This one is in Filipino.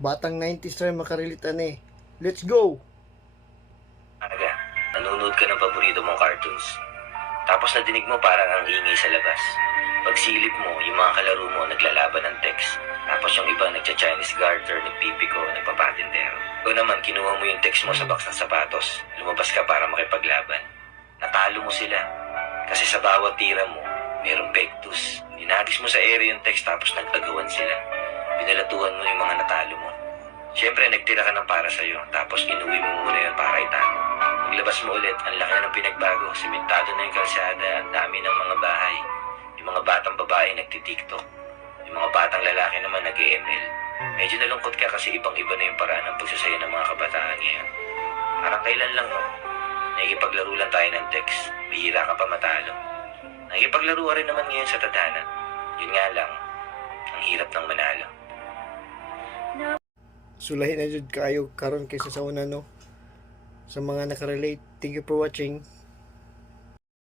Batang 90s rin makarelitan eh. Let's go! Aga, nanonood ka ng paborito mong cartoons. Tapos nadinig mo parang ang ingay sa labas. Pagsilip mo, yung mga kalaro mo naglalaban ng text. Tapos yung iba nagcha-Chinese garter, nagpipiko, nagpapatintero. O naman, kinuha mo yung text mo sa box ng sapatos. Lumabas ka para makipaglaban. Natalo mo sila. Kasi sa bawat tira mo, mayroong pektus. Inagis mo sa area yung text tapos nag-agawan sila. Binalatuhan mo yung mga natalo mo. Siyempre, nagtira ka ng para sa'yo. Tapos inuwi mo muna yun para itago. Paglabas mo ulit, ang laki na ng pinagbago. Simentado na yung kalsada, ang dami ng mga bahay. Yung mga batang babae nagtitiktok. Yung mga batang lalaki naman nag-ML. Medyo nalungkot ka kasi ibang-iba na yung paraan ng pagsasaya ng mga kabataan ngayon. Parang kailan lang, no? Nakikipaglaro lang tayo ng text. Bihira ka pa matalo. Nakikipaglaro rin naman ngayon sa tadhana. Yun nga lang, ang hirap ng manalo. Sulahin na jud kayo karon kaysa sa una no. Sa mga nakarelate. Thank you for watching.